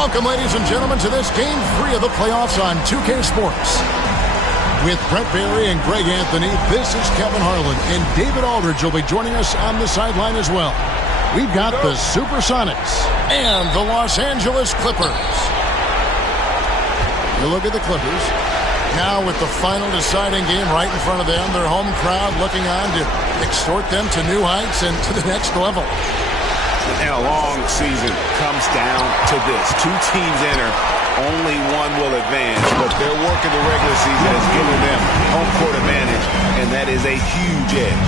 Welcome, ladies and gentlemen, to this Game 3 of the playoffs on 2K Sports. With Brent Barry and Greg Anthony, this is Kevin Harlan, and David Aldridge will be joining us on the sideline as well. We've got the Supersonics and the Los Angeles Clippers. You look at the Clippers. Now with the final deciding game right in front of them, their home crowd looking on to extort them to new heights and to the next level. And a long season comes down to this. Two teams enter, only one will advance, but their work in the regular season has given them home court advantage, and that is a huge edge.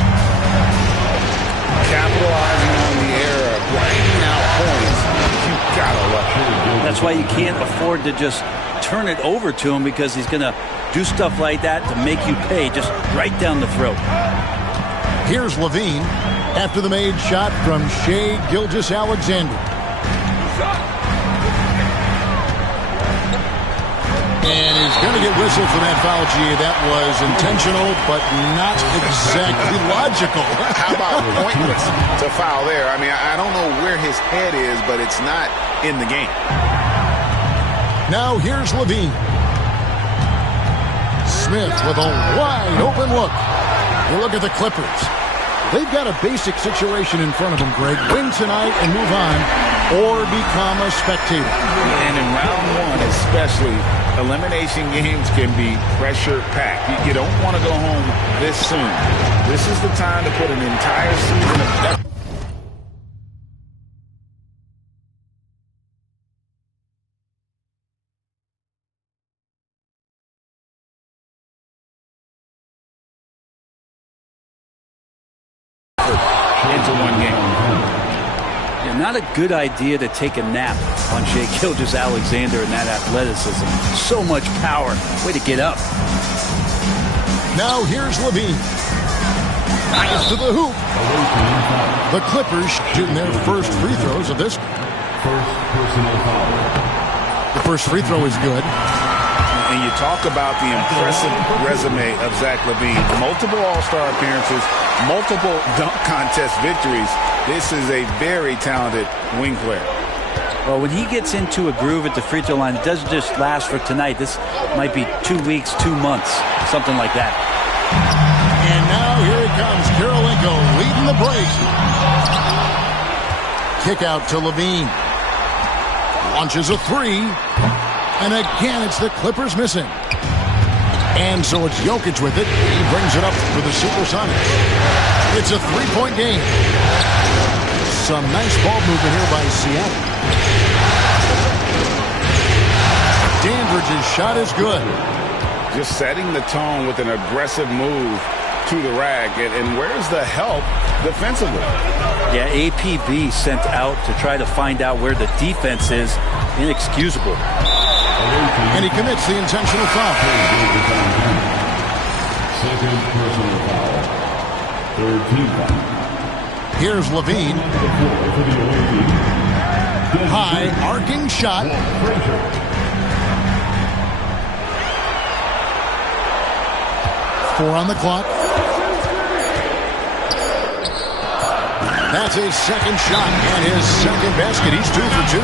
Capitalizing on the era, grinding out points, you gotta love it. That's why you can't afford to just turn it over to him, because he's going to do stuff like that to make you pay just right down the throat. Here's Levine after the made shot from Shai Gilgeous-Alexander. And he's going to get whistled for that foul, G. That was intentional, but not exactly logical. How about pointless to foul there? I mean, I don't know where his head is, but it's not in the game. Now here's Levine. Smith with a wide open look. You look at the Clippers. They've got a basic situation in front of them, Greg. Win tonight and move on, or become a spectator. And in round one especially, elimination games can be pressure-packed. You don't want to go home this soon. This is the time to put an entire season of effort. Into one game. Yeah, not a good idea to take a nap on Shai Gilgeous-Alexander and that athleticism. So much power. Way to get up. Now here's Levine. Nice to the hoop. The Clippers shooting their first free throws of this. The first free throw is good. And you talk about the impressive resume of Zach LaVine. Multiple All-Star appearances, multiple dunk contest victories. This is a very talented wing player. Well, when he gets into a groove at the free throw line, it doesn't just last for tonight. This might be 2 weeks, 2 months, something like that. And now here he comes, Kirilenko leading the break. Kick out to Levine. Launches a three. And again, it's the Clippers missing. And so it's Jokic with it. He brings it up for the Supersonics. It's a three-point game. Some nice ball movement here by Seattle. Dandridge's shot is good. Just setting the tone with an aggressive move to the rack. And where's the help defensively? Yeah, APB sent out to try to find out where the defense is. Inexcusable. And he commits the intentional foul. Second personal foul. Third team foul. Here's Levine. High, arcing shot. 4 on the clock. That's his second shot and his second basket. He's 2 for 2.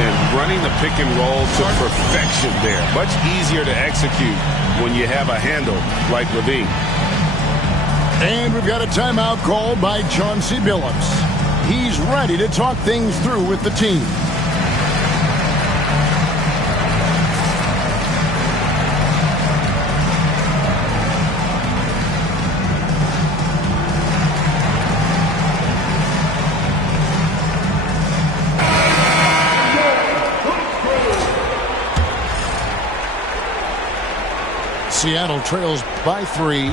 And running the pick and roll to perfection there. Much easier to execute when you have a handle like Levine. And we've got a timeout called by Chauncey Billups. He's ready to talk things through with the team. Seattle trails by 3.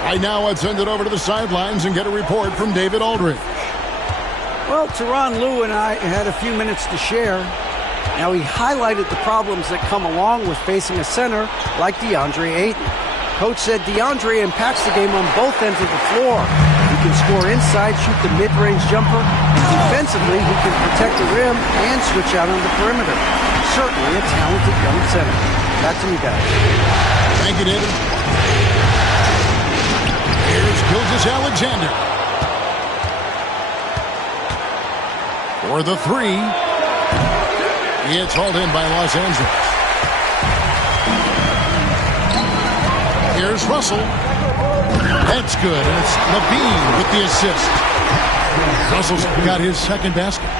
Right now, let's send it over to the sidelines and get a report from David Aldridge. Well, Tyronn Lue and I had a few minutes to share. Now, he highlighted the problems that come along with facing a center like DeAndre Ayton. Coach said DeAndre impacts the game on both ends of the floor. He can score inside, shoot the mid-range jumper, and defensively, he can protect the rim and switch out on the perimeter. Certainly a talented young center. Back to you guys. Thank you, David. Here's Gilgeous-Alexander. For the 3. It's hauled in by Los Angeles. Here's Russell. That's good, and it's Levine with the assist. Russell's got his second basket.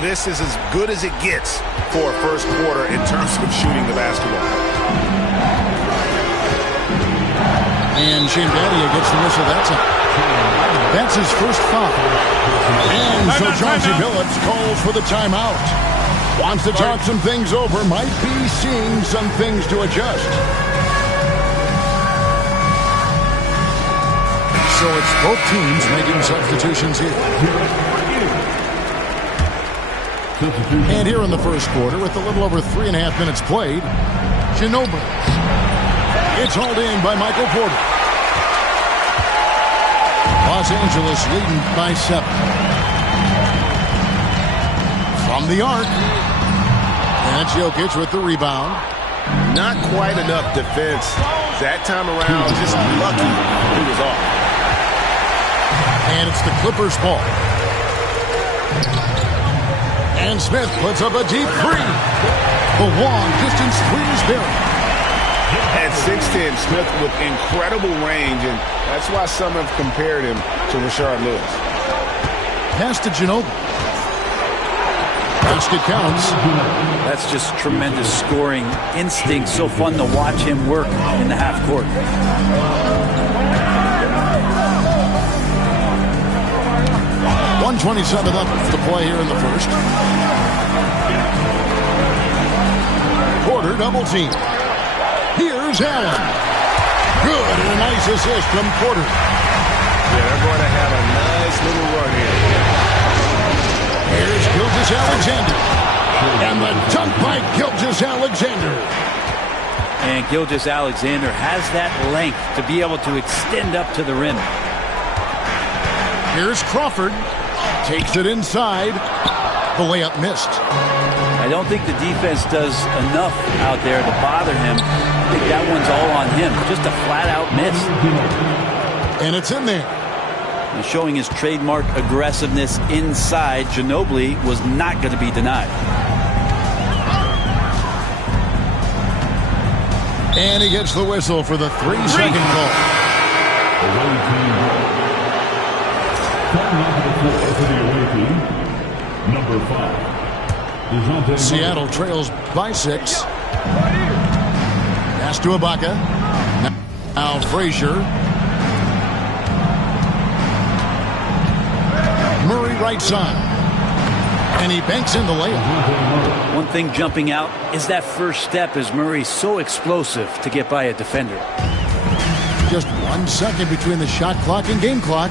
This is as good as it gets for a first quarter in terms of shooting the basketball. And Shane Battier gets the whistle. That's his first foul. And so Chauncey Billups calls for the timeout. Wants to talk some things over. Might be seeing some things to adjust. So it's both teams making substitutions here. And here in the first quarter, with a little over 3.5 minutes played, Ginobili. It's hauled in by Michael Porter. Los Angeles leading by 7. From the arc. That's Jokic with the rebound. Not quite enough defense that time around. Just lucky he was off. And it's the Clippers' ball. And Smith puts up a deep three. The long distance three is buried. At 6'10", Smith with incredible range, and that's why some have compared him to Rashard Lewis. Pass to Ginobili. Basket counts. That's just tremendous scoring instinct. So fun to watch him work in the half court. 1:27 left to play here in the first. Porter double team. Here's Allen. Good, and a nice assist from Porter. Yeah, they're going to have a nice little run here. Here's Gilgeous-Alexander. And the dunk by Gilgeous-Alexander. And Gilgeous-Alexander has that length to be able to extend up to the rim. Here's Crawford. Takes it inside. The layup missed. I don't think the defense does enough out there to bother him. I think that one's all on him. Just a flat-out miss. And it's in there. And showing his trademark aggressiveness inside, Ginobili was not going to be denied. And he gets the whistle for the 3-second call. Number 5. Seattle trails by 6. Pass to Ibaka. Now Frazier. Murray right side. And he banks in the layup. One thing jumping out is that first step, as Murray's so explosive to get by a defender. Just 1 second between the shot clock and game clock.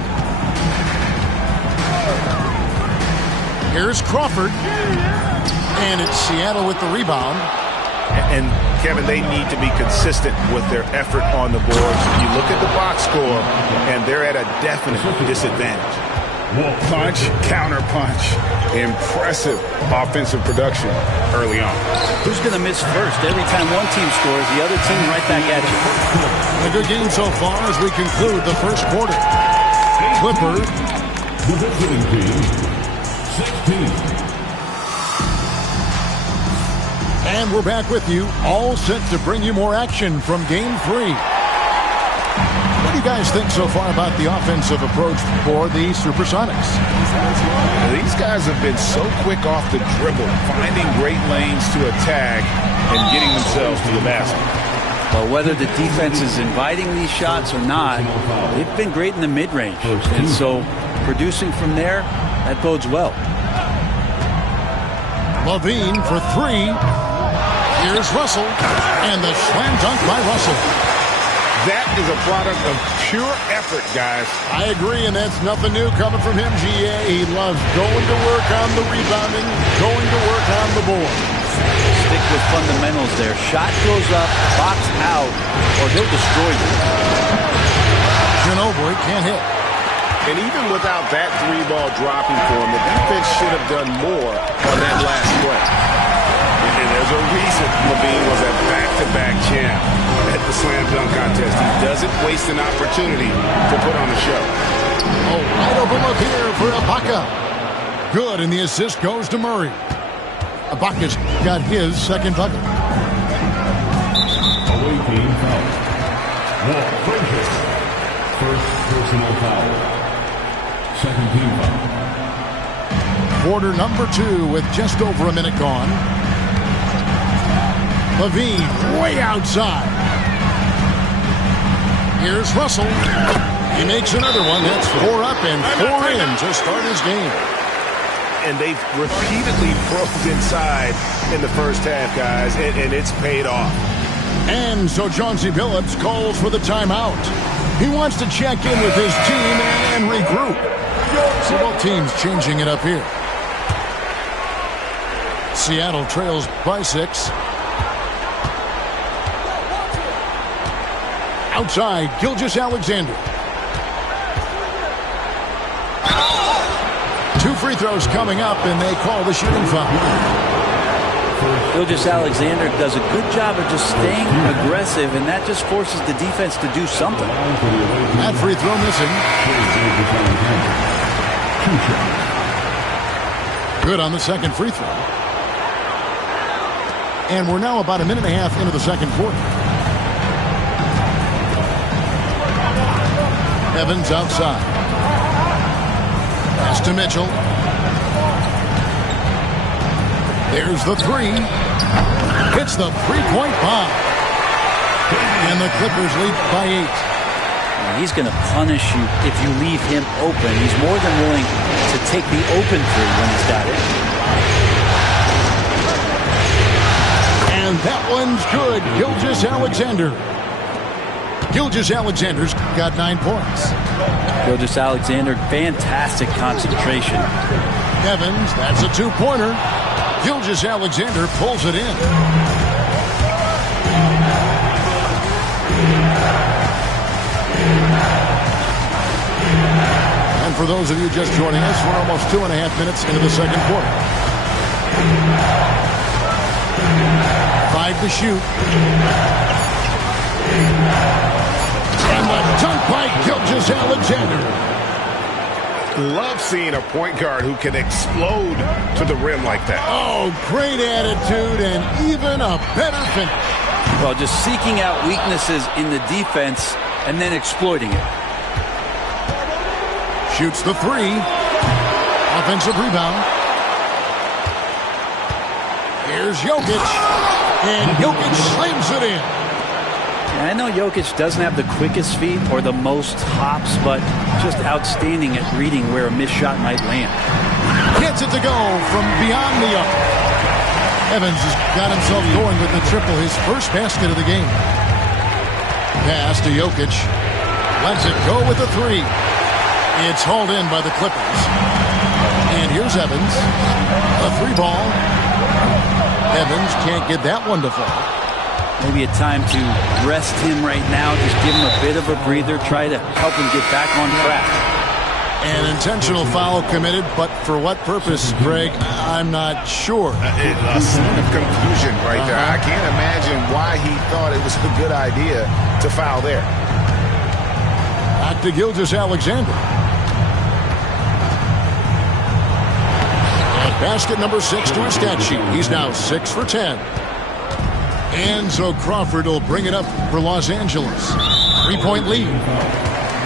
Here's Crawford. And it's Seattle with the rebound. And, Kevin, they need to be consistent with their effort on the boards. You look at the box score, and they're at a definite disadvantage. Punch, counter punch. Impressive offensive production early on. Who's going to miss first? Every time one team scores, the other team right back at you. A good game so far as we conclude the first quarter. Clippers. The visiting team, 16. And we're back with you, all set to bring you more action from Game 3. What do you guys think so far about the offensive approach for the Supersonics? These guys have been so quick off the dribble, finding great lanes to attack and getting themselves to the basket. Well, whether the defense is inviting these shots or not, they've been great in the mid-range. And so producing from there, that bodes well. Levine for 3. Here's Russell. And the slam dunk by Russell. That is a product of pure effort, guys. I agree, and that's nothing new coming from him, GA. He loves going to work on the rebounding, going to work on the board. Stick with fundamentals there. Shot goes up, box out, or he'll destroy you. Ginobili can't hit. And even without that 3-ball dropping for him, the defense should have done more on that last play. And there's a reason Levine was a back-to-back champ at the slam dunk contest. He doesn't waste an opportunity to put on a show. Oh, wide open look here for Ibaka. Good, and the assist goes to Murray. Ibaka's got his second bucket. Away team foul. Walt Frazier. First personal foul. Second team foul. Quarter number 2 with just over a minute gone. Levine way outside. Here's Russell. He makes another one. That's 4 up and 4 in to start his game. And they've repeatedly probed inside in the first half, guys, and it's paid off. And so Chauncey Billups calls for the timeout. He wants to check in with his team and regroup. See both teams changing it up here. Seattle trails by 6. Outside, Gilgeous-Alexander. 2 free throws coming up, and they call the shooting foul. Gilgeous-Alexander does a good job of just staying aggressive, and that just forces the defense to do something. That free throw missing. Good on the second free throw. And we're now about a minute and a half into the second quarter. Evans outside. Pass to Mitchell. There's the 3. Hits the 3-point bomb. And the Clippers lead by 8. He's going to punish you if you leave him open. He's more than willing to take the open 3 when he's got it. And that one's good. Gilgeous-Alexander. Gilgeous-Alexander's got 9 points. Gilgeous-Alexander, fantastic concentration. Evans, that's a 2-pointer. Gilgeous-Alexander pulls it in. And for those of you just joining us, we're almost 2.5 minutes into the second quarter. 5 to shoot. And the dunk by Gilgeous-Alexander. Love seeing a point guard who can explode to the rim like that. Oh, great attitude and even a better finish. Well, just seeking out weaknesses in the defense and then exploiting it. Shoots the 3. Offensive rebound. Here's Jokic. And Jokic slams it in. I know Jokic doesn't have the quickest feet or the most hops, but just outstanding at reading where a missed shot might land. Gets it to go from beyond the arc. Evans has got himself going with the triple, his first basket of the game. Pass to Jokic. Lets it go with the 3. It's hauled in by the Clippers. And here's Evans. A 3 ball. Evans can't get that one to fall. Maybe a time to rest him right now, just give him a bit of a breather, try to help him get back on track. An intentional foul committed, but for what purpose, Greg, I'm not sure. A sign of confusion right there. I can't imagine why he thought it was a good idea to foul there. Back to Gilgeous-Alexander. And basket number 6 to his stat sheet. He's now 6 for 10. And so Crawford will bring it up for Los Angeles. 3-point lead.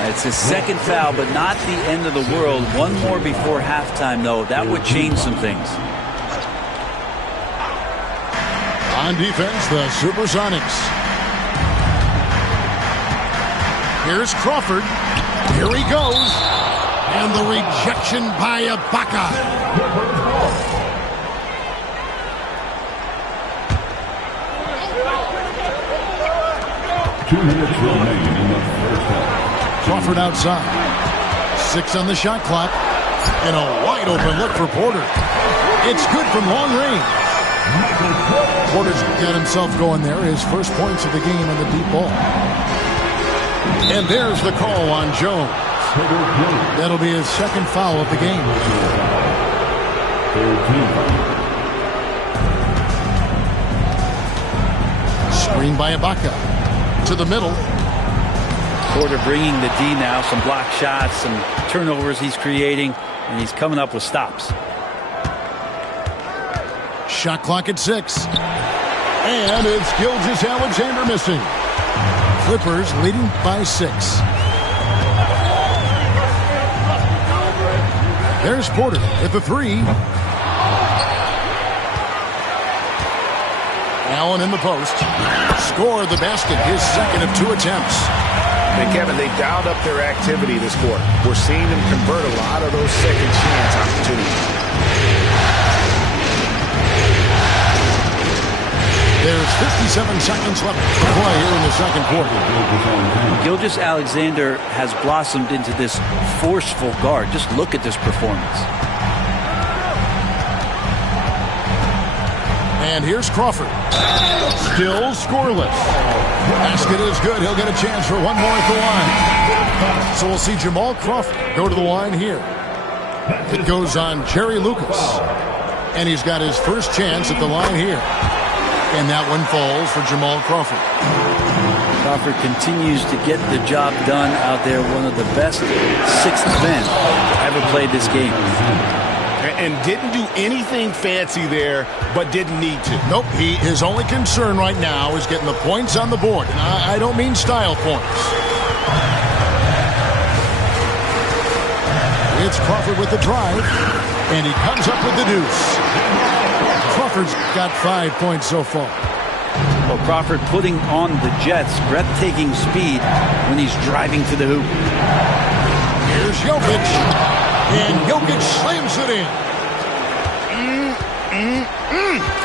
It's his second foul, but not the end of the world. One more before halftime, though. That would change some things. On defense, the Supersonics. Here's Crawford. Here he goes. And the rejection by Ibaka. 2 minutes remaining in the first half. Crawford outside. 6 on the shot clock. And a wide open look for Porter. It's good from long range. Porter's got himself going there. His first points of the game on the deep ball. And there's the call on Jones. That'll be his second foul of the game. Screen by Ibaka. To the middle. Porter bringing the D now. Some block shots, some turnovers he's creating, and he's coming up with stops. Shot clock at 6. And it's Gilgeous-Alexander missing. Clippers leading by 6. There's Porter at the 3. Allen in the post. Scored the basket, his second of 2 attempts. And Kevin, they dialed up their activity this quarter. We're seeing them convert a lot of those second chance opportunities. There's 57 seconds left to play here in the second quarter. Gilgeous-Alexander has blossomed into this forceful guard. Just look at this performance. And here's Crawford. Still scoreless. Basket is good. He'll get a chance for one more at the line. So we'll see Jamal Crawford go to the line here. It goes on Jerry Lucas. And he's got his first chance at the line here. And that one falls for Jamal Crawford. Crawford continues to get the job done out there. One of the best sixth men to ever play this game. And didn't do anything fancy there, but didn't need to. Nope. His only concern right now is getting the points on the board. And I don't mean style points. It's Crawford with the drive. And he comes up with the deuce. Crawford's got 5 points so far. Well, Crawford putting on the Jets breathtaking speed when he's driving to the hoop. Here's Jokic. And Jokic slams it in.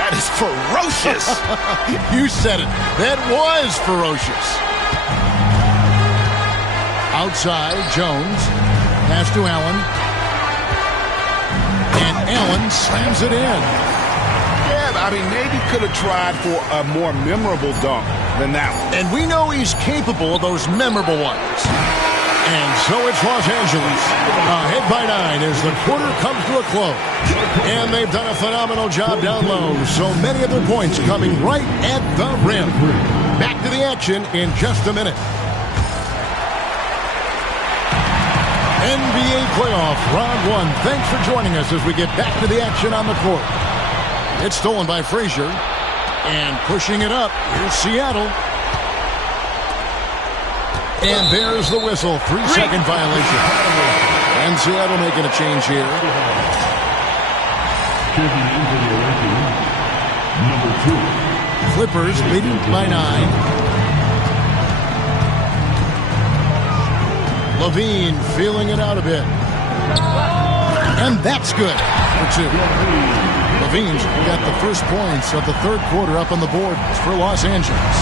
That is ferocious. You said it. That was ferocious. Outside, Jones. Pass to Allen. And Allen slams it in. Yeah, I mean, maybe could have tried for a more memorable dunk than that one. And we know he's capable of those memorable ones. And so it's Los Angeles, ahead by 9 as the quarter comes to a close. And they've done a phenomenal job down low. So many of their points coming right at the rim. Back to the action in just a minute. NBA playoff round 1. Thanks for joining us as we get back to the action on the court. It's stolen by Frazier. And pushing it up, here's Seattle. And there's the whistle. 3-second violation. And Seattle making a change here. Number 2. Clippers leading by 9. Levine feeling it out a bit. And that's good for 2. Levine's got the first points of the third quarter up on the board for Los Angeles.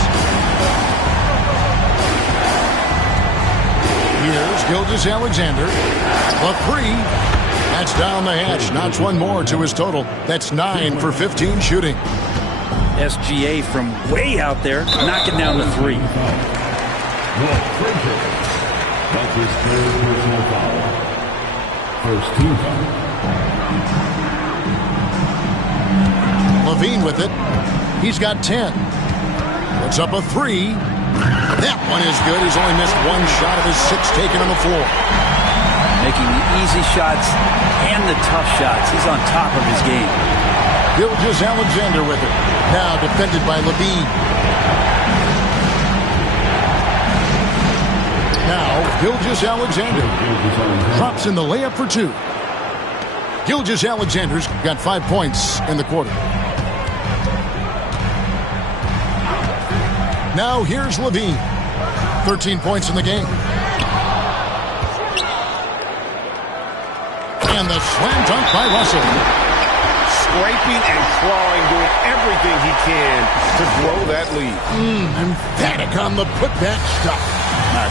Here's Gilgeous-Alexander. The 3. That's down the hatch. Notch one more to his total. That's 9 for 15 shooting. SGA from way out there, knocking down the 3. That's his third personal foul. First team foul. Levine with it. He's got 10. Puts up a 3. That one is good. He's only missed one shot of his 6 taken on the floor. Making the easy shots and the tough shots. He's on top of his game. Gilgeous-Alexander with it. Now defended by Levine. Now Gilgeous-Alexander drops in the layup for 2. Gilgeous-Alexander's got 5 points in the quarter. Now here's Levine. 13 points in the game. And the slam dunk by Russell. Scraping and clawing, doing everything he can to grow that lead. Emphatic on the putback stop.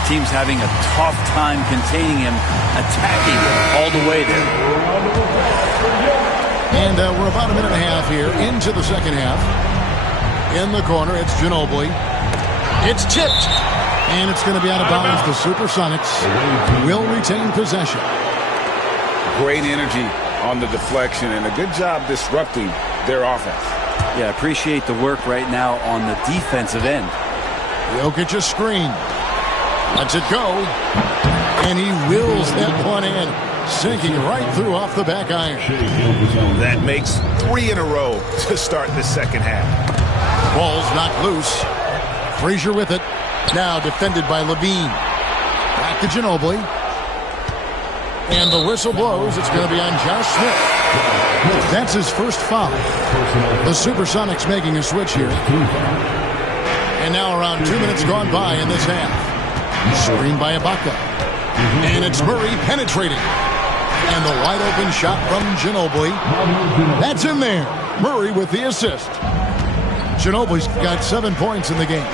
Team's having a tough time containing him, attacking all the way there. And we're about a minute and a half here into the second half. In the corner, it's Ginobili. It's tipped. And it's going to be out of bounds. The Supersonics will retain possession. Great energy on the deflection and a good job disrupting their offense. Yeah, appreciate the work right now on the defensive end. Jokic a screen. Lets it go. And he wills that one in. sinking right through off the back iron. That makes 3 in a row to start the second half. Ball's knocked loose. Frazier with it. Now defended by Levine. Back to Ginobili. And the whistle blows. It's going to be on Josh Smith. That's his first foul. The Supersonics making a switch here. And now around 2 minutes gone by in this half. Screen by Ibaka. And it's Murray penetrating. And the wide open shot from Ginobili. That's in there. Murray with the assist. Ginobili's got 7 points in the game.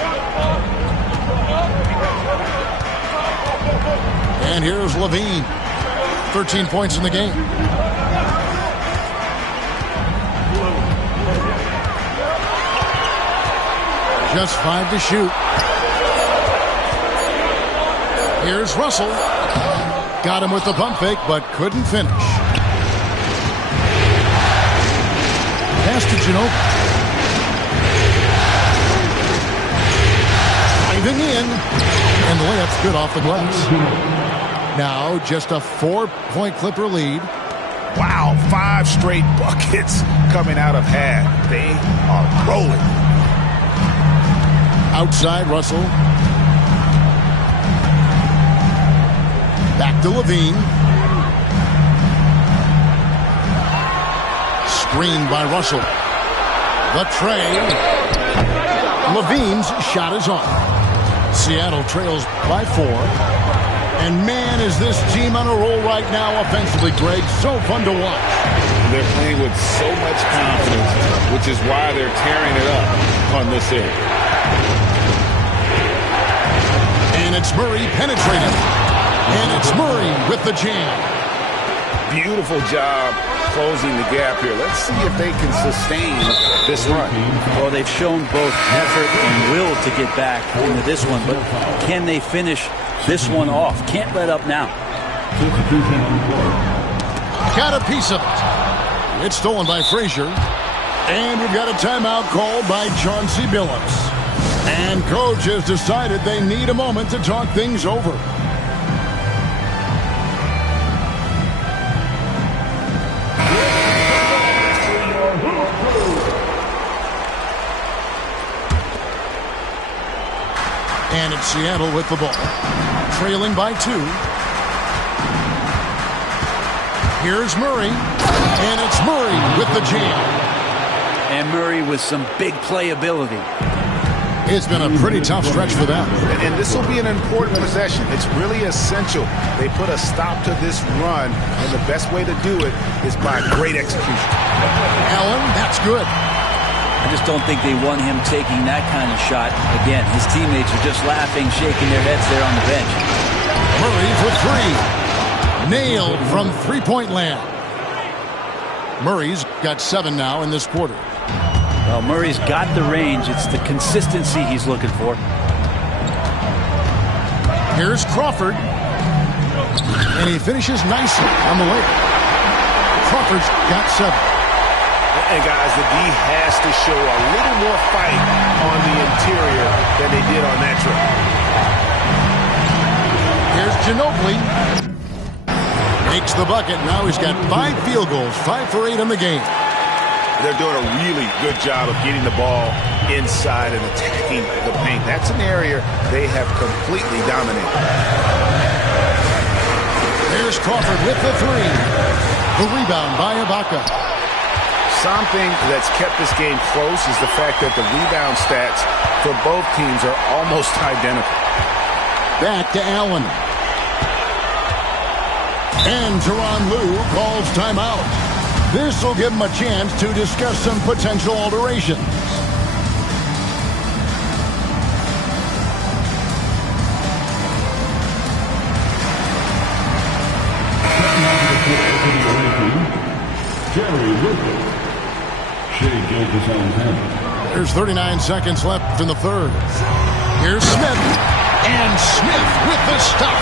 And here's Levine. 13 points in the game. Just 5 to shoot. Here's Russell. Got him with the pump fake, but couldn't finish. Pass to Ginobili. Diving in. And the layup's good off the glass. Now just a 4-point Clipper lead. Wow, 5 straight buckets coming out of half. They are rolling. Outside Russell. Back to Levine. Screened by Russell. The tray. Levine's shot is on. Seattle trails by 4. And man, is this team on a roll right now offensively, Greg. So fun to watch. They're playing with so much confidence, which is why they're tearing it up on this end. And it's Murray penetrating. And it's Murray with the jam. Beautiful job closing the gap here. Let's see if they can sustain this run. Well, they've shown both effort and will to get back into this one, but can they finish this one off? Can't let up now. Got a piece of it. It's stolen by Frazier. And we've got a timeout called by Chauncey Billups. And coach has decided they need a moment to talk things over. And it's Seattle with the ball. Trailing by 2. Here's Murray. And it's Murray with the jam. And Murray with some big playability. It's been a pretty tough stretch for them. And this will be an important possession. It's really essential they put a stop to this run, and the best way to do it is by great execution. Allen, that's good. I just don't think they want him taking that kind of shot. Again, his teammates are just laughing, shaking their heads there on the bench. Murray for 3. Nailed from three-point land. Murray's got 7 now in this quarter. Well, Murray's got the range. It's the consistency he's looking for. Here's Crawford. And he finishes nicely on the layup. Crawford's got 7. And guys, the D has to show a little more fight on the interior than they did on that trip. Here's Ginobili. Makes the bucket. Now he's got 5 field goals, 5 for 8 in the game. They're doing a really good job of getting the ball inside and attacking the paint. That's an area they have completely dominated. There's Crawford with the 3. The rebound by Ibaka. Something that's kept this game close is the fact that the rebound stats for both teams are almost identical. Back to Allen. And Tyronn Lue calls timeout. This will give him a chance to discuss some potential alterations. Jerry Lucas. Shea Gilgeous-Alexander. There's 39 seconds left in the third. Here's Smith. And Smith with the stuff.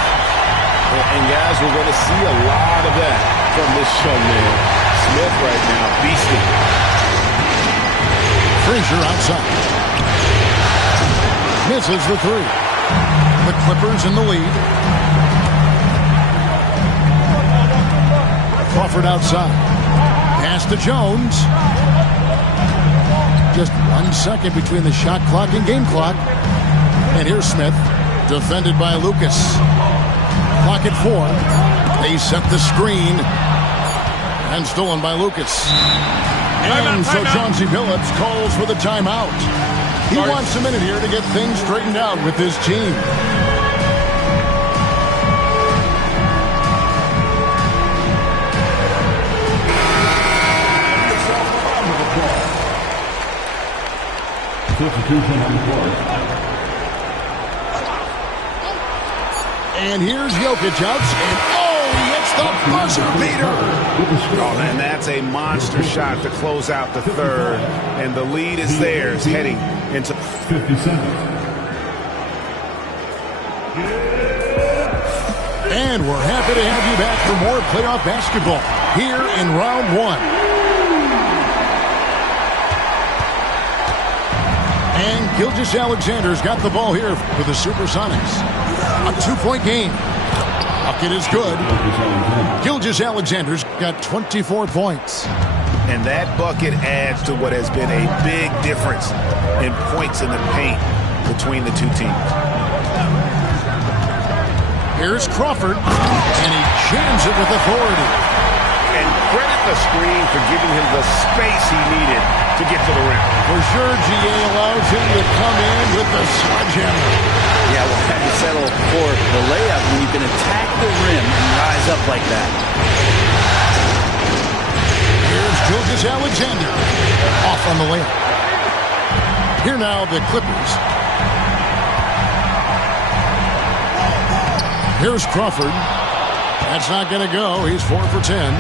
And guys, we're going to see a lot of that from this young man. Smith right now, beasting. Frazier outside. Misses the 3. The Clippers in the lead. Crawford outside. Pass to Jones. Just 1 second between the shot clock and game clock. And here's Smith, defended by Lucas. Clock at 4. They set the screen. And stolen by Lucas. And so Chauncey Billups calls for the timeout. He wants a minute here to get things straightened out with his team. Substitution on the court. And here's Jokic out. And he hits the buzzer beater. Oh, and that's a monster shot to close out the third. And the lead is theirs heading into 50 seconds. And we're happy to have you back for more playoff basketball here in round 1. And Gilgeous-Alexander's got the ball here for the Supersonics. A 2-point game. Bucket is good. Gilgeous-Alexander's got 24 points. And that bucket adds to what has been a big difference in points in the paint between the two teams. Here's Crawford, and he jams it with authority. And credit the screen for giving him the space he needed to get to the rim. For sure, GA allows him to come in with the sledgehammer. Yeah, we'll have to settle for the layup when you can attack the rim and rise up like that. Here's Gilgeous-Alexander off on the layup. Here now the Clippers. Here's Crawford. That's not going to go. He's 4 for 10.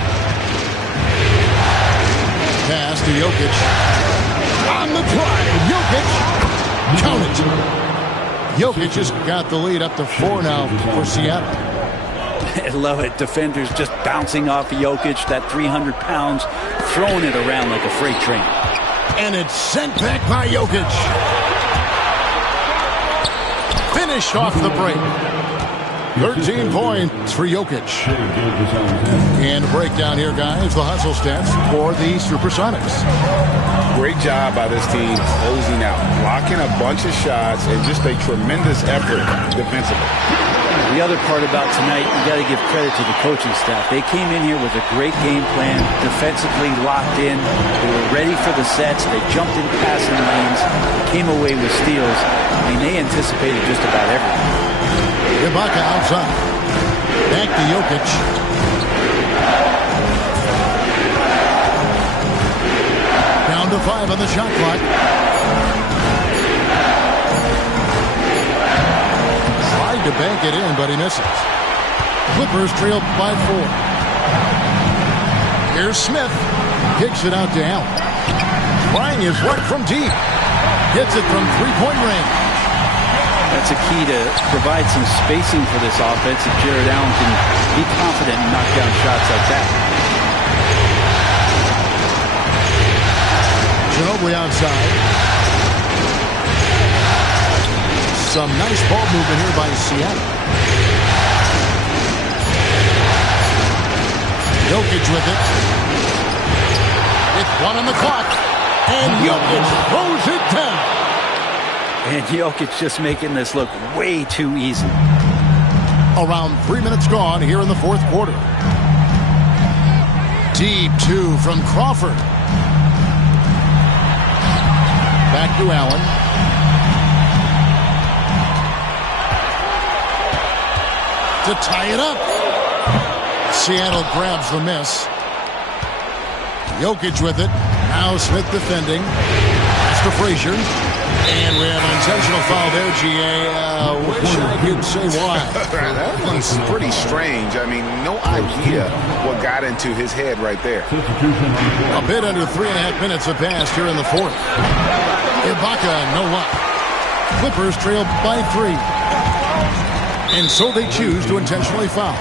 Pass to Jokic. On the drive, Jokic. Count it. Jokic has got the lead up to 4 now for Seattle. I love it. Defenders just bouncing off of Jokic, that 300 pounds, throwing it around like a freight train. And it's sent back by Jokic. Finished off the break. 13 points for Jokic. And a breakdown here, guys. The hustle stats for the Supersonics. Great job by this team closing out, blocking a bunch of shots, and just a tremendous effort defensively. The other part about tonight, you got to give credit to the coaching staff. They came in here with a great game plan, defensively locked in. They were ready for the sets. They jumped in passing lanes, came away with steals. I mean, they anticipated just about everything. Ibaka outside. Back to Jokic. Down to 5 on the shot clock. Tried to bank it in, but he misses. Clippers trail by 4. Here's Smith. Kicks it out to Allen. Trying his work from deep. Hits it from 3-point range. That's a key to provide some spacing for this offense if Jared Allen can be confident and knock down shots like that. Ginobili outside. Some nice ball movement here by Seattle. Jokic with it. With 1 on the clock. And Jokic throws it down. And Jokic just making this look way too easy. Around 3 minutes gone here in the 4th quarter. Deep 2 from Crawford. Back to Allen. To tie it up. Seattle grabs the miss. Jokic with it. Now Smith defending. Pass to Frazier. And we have an intentional foul there, GA. Wish I could say why. That was pretty strange. I mean, no idea what got into his head right there. A bit under 3.5 minutes have passed here in the 4th. Ibaka, no luck. Clippers trail by 3. And so they choose to intentionally foul.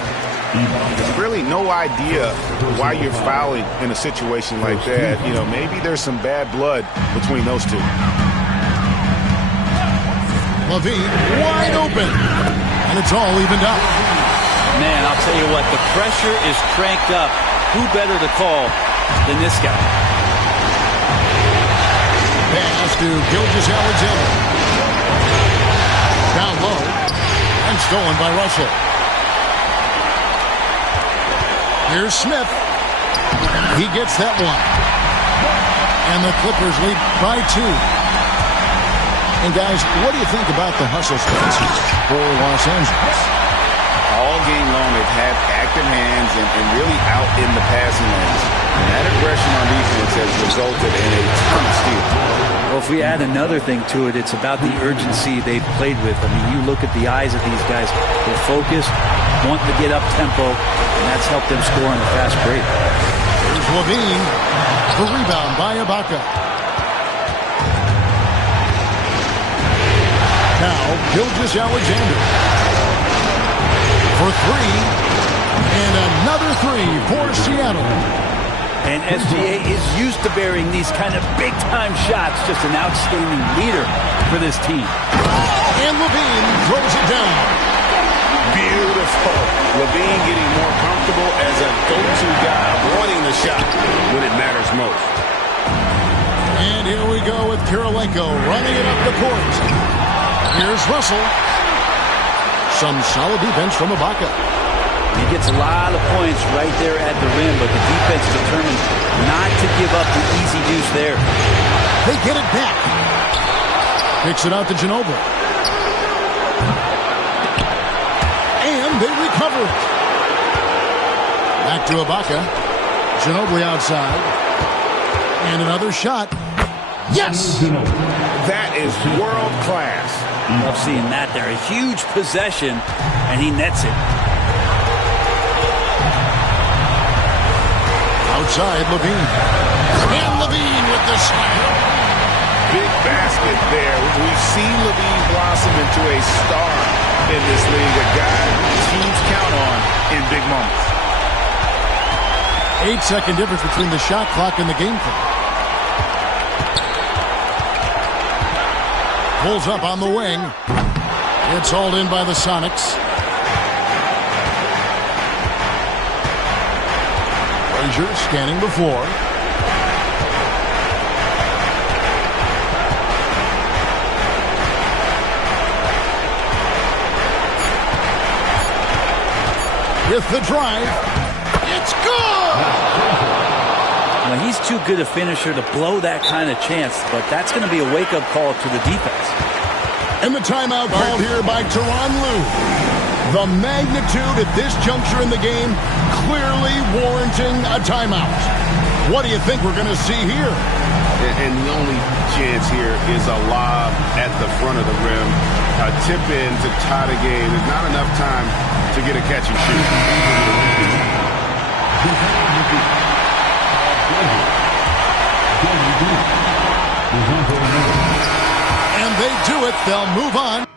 There's really no idea why you're fouling in a situation like that. You know, maybe there's some bad blood between those two. LaVine wide open. And it's all evened up. Man, I'll tell you what, the pressure is cranked up Who better to call than this guy? Pass to Gilgeous-Alexander. Down low. And stolen by Russell. Here's Smith. He gets that one. And the Clippers lead by 2. And guys, what do you think about the hustle strategy for Los Angeles? All game long, they've had active hands and really out in the passing lanes. And that aggression on defense has resulted in a ton of steals. Well, if we add another thing to it, it's about the urgency they've played with. I mean, you look at the eyes of these guys. They're focused, wanting to get up tempo, and that's helped them score on a fast break. Here's LaVine. The rebound by Ibaka. Now, Gilgeous-Alexander. For 3. And another 3 for Seattle. And SGA is used to bearing these kind of big-time shots. Just an outstanding leader for this team. And LaVine throws it down. Beautiful. LaVine getting more comfortable as a go-to guy, wanting the shot when it matters most. And here we go with Kirilenko running it up the court. Here's Russell. Some solid defense from Ibaka. He gets a lot of points right there at the rim, but the defense determined not to give up the easy deuce there. They get it back. Kicks it out to Ginobili. And they recover it. Back to Ibaka. Ginobili outside. And another shot. Yes! That is world class. Love seeing that there. A huge possession, and he nets it. Outside, LaVine. And LaVine with the slam. Big basket there. We've seen LaVine blossom into a star in this league, a guy teams count on in big moments. 8-second difference between the shot clock and the game clock. Pulls up on the wing. It's hauled in by the Sonics. Frazier scanning the floor. With the drive. It's good! Well, he's too good a finisher to blow that kind of chance, but that's going to be a wake-up call to the defense. And the timeout called here by Tyronn Lue. The magnitude at this juncture in the game clearly warranting a timeout. What do you think we're going to see here? And the only chance here is a lob at the front of the rim. A tip in to tie the game. There's not enough time to get a catch and shoot. And they do it. They'll move on.